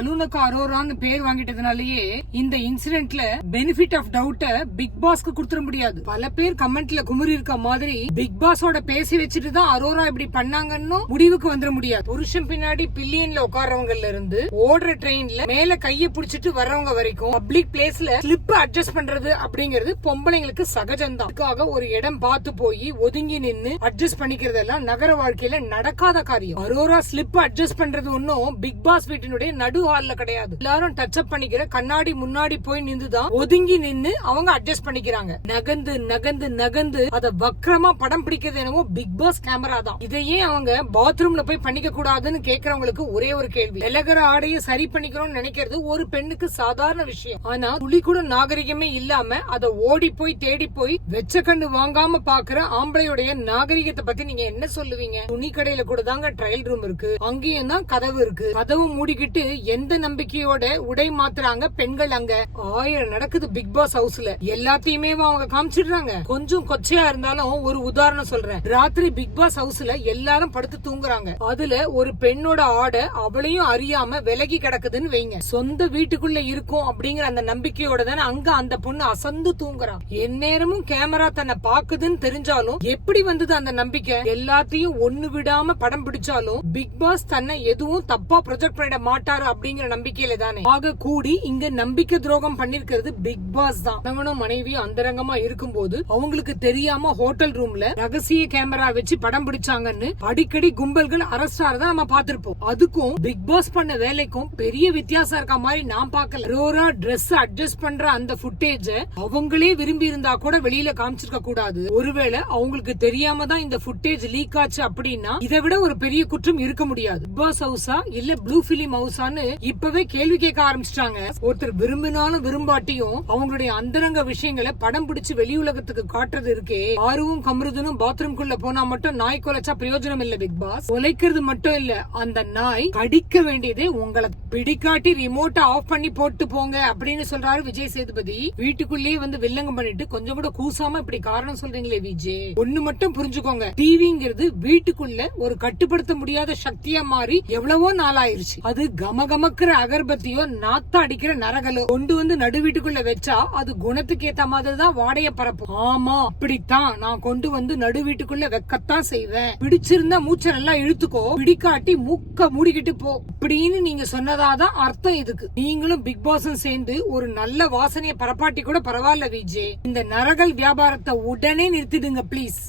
பலூனுக்கு அரோரான்னு பேர் வாங்கிட்டதுனாலயே இந்த இன்சிடென்ட்ல benefit of டவுட்ட big பாஸ்க்கு கொடுத்துட முடியாது. பல பேர் கமெண்ட்ல குமுறி இருக்க மாதிரி பிக் பாஸோட பேசி வச்சுட்டு தான் அரோரா இப்படி பண்ணாங்கன்னு முடிவுக்கு வந்துட முடியாது. புருஷன் பின்னாடி பில்லியன்ல உட்கார்றவங்கல இருந்து ஓடுற ட்ரெயின்ல மேல கைய புடிச்சிட்டு வர்றவங்க வரைக்கும் பப்ளிக் பிளேஸ்ல ஸ்லிப் அட்ஜஸ்ட் பண்றது அப்படிங்கிறது பொம்பளைங்களுக்கு சகஜம்தான். அதுக்காக ஒரு இடம் பார்த்து போய் ஒதுங்கி நின்னு அட்ஜஸ்ட் பண்ணிக்கிறதெல்லாம் நகர வாழ்க்கையில நடக்காத காரியம். அரோரா ஸ்லிப் அட்ஜஸ்ட் பண்றது ஒன்னும் பிக் பாஸ் வீட்டினுடைய நடு ஹால்ல கிடையாது. எல்லாரும் டச் அப் பண்ணிக்கிற கண்ணாடி முன்னாடி போய் நின்றுதான் ஒதுங்கி நின்னு அவங்க அட்ஜஸ்ட் பண்ணிக்கிறாங்க. நகந்து நகந்து நகந்து அத வக்ரமா படம் பிடிக்கிறது என்னவோ பிக் பாஸ் கேமரா தான். இதையே அவங்க பாத்ரூம்ல போய் பண்ணிக்க கூடாதுன்னு கேக்குறவங்களுக்கு ஒரே ஒரு கேள்வி. விலகிற ஆடைய சரி பண்ணிக்கிறோம்னு நினைக்கிறது ஒரு பெண்ணுக்கு சாதாரண விஷயம். ஆனா துளி கூட நாகரிகமே இல்லாம அத ஓடி போய் தேடி போய் வெச்ச கண்டு வாங்காம பாக்குற ஆம்பளையுடைய நாகரிகத்தை பத்தி நீங்க என்ன சொல்லுவீங்க? துணி கடையில கூட தாங்க ட்ரையல் ரூம் இருக்கு, அங்கேயும் தான் கதவு இருக்கு. கதவு மூடிக்கிட்டு எந்த நம்பிக்கையோட உடை மாத்துறாங்க பெண்கள்? அங்க 1000 நடக்குது பிக் பாஸ் ஹவுஸ்ல. எல்லாத்தையுமே அவங்க காமிச்சிடுறாங்க. கொஞ்சம் கொச்சையா இருந்தாலும் ஒரு உதாரணம் சொல்றேன். ராத்திரி பிக் பாஸ் ஹவுஸ்ல எல்லாரும் படுத்து தூங்குறாங்க. அதுல ஒரு பெண்ணோட ஆடை அவளையும் அறியாம விலகி கிடக்குதுன்னு வைங்க. சொந்த வீட்டுக்குள்ள இருக்கும் அப்படிங்கிற அந்த நம்பிக்கையோட தானே அங்க அந்த பொண்ணு அசந்து தூங்குறான். எந்நேரமும் கேமரா தன்னை பாக்குதுன்னு தெரிஞ்சாலும் எப்படி வந்தது அந்த நம்பிக்கை? எல்லாத்தையும் ஒண்ணு விடாம படம் பிடிச்சாலும் பிக் பாஸ் தன்னை எதுவும் தப்பா ப்ரொஜெக்ட் பண்ணிட மாட்டாரு அப்படிங்கிற நம்பிக்கையில தானே ஆக கூடி இங்க நம்பிக்கை துரோகம் பண்ணிருக்கிறது பிக் பாஸ் தான். கணவனும் மனைவியும் அந்தரங்கமா இருக்கும் போது அவங்களுக்கு தெரியாம ஹோட்டல் ரூம்ல ரகசிய கேமரா வச்சு படம் பிடிச்சாங்கன்னு அடிக்கடி கும்பல்கள் அரெஸ்ட் ஆறத நம்ம பாத்திருப்போம். அதுக்கும் பிக் பாஸ் பண்ண வேலைக்கும் பெரிய வித்தியாசம் இருக்க மாதிரி நான் பாக்கல. ரோரா டிரெஸ் அட்ஜஸ்ட் பண்ற அந்த ஃபுட்டேஜ அவங்களே விரும்பி இருந்தா கூட வெளியில காமிச்சிருக்க கூடாது. ஒருவேளை அவங்களுக்கு தெரியாம தான் இந்த ஃபுட்டேஜ் லீக் ஆச்சு அப்படின்னா இதை விட ஒரு பெரிய குற்றம் இருக்க முடியாது. பிக் பாஸ் ஹவுஸா இல்ல ப்ளூ பிலிம் ஹவுஸான்னு இப்பவே கேள்வி கேட்க ஆரம்பிச்சிட்டாங்க. ஒருத்தர் விரும்பினாலும் விரும்பாட்டியும் அவங்களுடைய அந்தரங்க விஷயங்களை படம் பிடிச்சு வெளி உலகத்துக்கு காட்டுறது இருக்கே. ஆர்வம் கமருதுன்னு பாத்ரூம்குள்ள போனா மட்டும் நாய் கொலைச்சா பிரயோஜனம் இல்ல. பிக் பாஸ் கொலைக்கிறது மட்டும் இல்ல, அந்த நாய் கடிக்க வேண்டியதே உங்களை பிடிக்காட்டி ரிமோட்டை ஆஃப் பண்ணி போட்டு போங்க அப்படின்னு சொல்றாரு விஜய் சேதுபதி. வீட்டுக்குள்ளேயே வந்து வில்லங்கம் பண்ணிட்டு கொஞ்சம் கூட கூசாம இப்படி காரணம் சொல்றீங்களே விஜய். ஒண்ணு மட்டும் புரிஞ்சுக்கோங்க, டிவிங்கிறது வீட்டுக்குள்ள ஒரு கட்டுப்படுத்த முடியாத சக்தியா மாறி எவ்வளவோ நாளாயிருச்சு. அது கமகமக்கிற அகர்பத்தியோ நாத்த அடிக்கிற நரகலோ கொண்டு வந்து நடு வீட்டுக்குள்ள வச்சா அது குணத்துக்கு ஏத்த மாதிரிதான் வாடைய பரப்பும். ஆமா, அப்படித்தான் நான் கொண்டு வந்து நடு வீட்டுக்குள்ள வைக்கத்தான் செய்வேன். பிடிச்சிருந்தா மூச்சை நல்லா இழுத்துக்கோ, பிடிக்காட்டி மூக்க மூடிக்கிட்டு போ அப்படின்னு நீங்க சொன்னதாதான் அர்த்தம். இதுக்கு நீங்களும் பிக் பாஸும் சேர்ந்து ஒரு நல்ல வாசனைய பரப்பாட்டி கூட பரவாயில்ல விஜய். இந்த நரகல் வியாபாரத்தை உடனே நிறுத்திடுங்க பிளீஸ்.